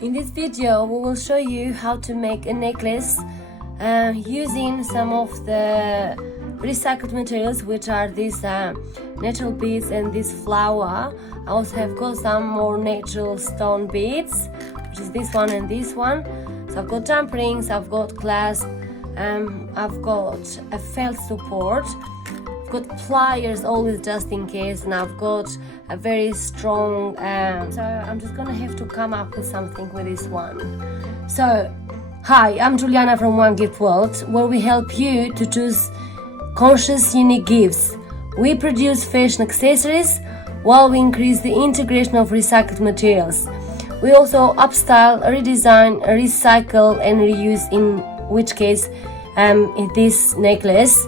In this video we will show you how to make a necklace using some of the recycled materials, which are these natural beads and this flower. I also have got some more natural stone beads, which is this one and this one. So I've got jump rings, I've got clasp, I've got a felt support, I've got pliers always just in case, and I've got a very strong so I'm just gonna have to come up with something with this one. So hi, I'm Juliana from One Gift World, where we help you to choose conscious unique gifts. We produce fashion accessories while we increase the integration of recycled materials. We also upstyle, redesign, recycle and reuse, in which case in this necklace.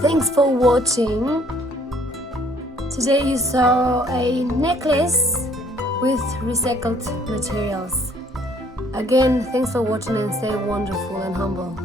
Thanks for watching. Today you saw a necklace with recycled materials. Again, thanks for watching and stay wonderful and humble.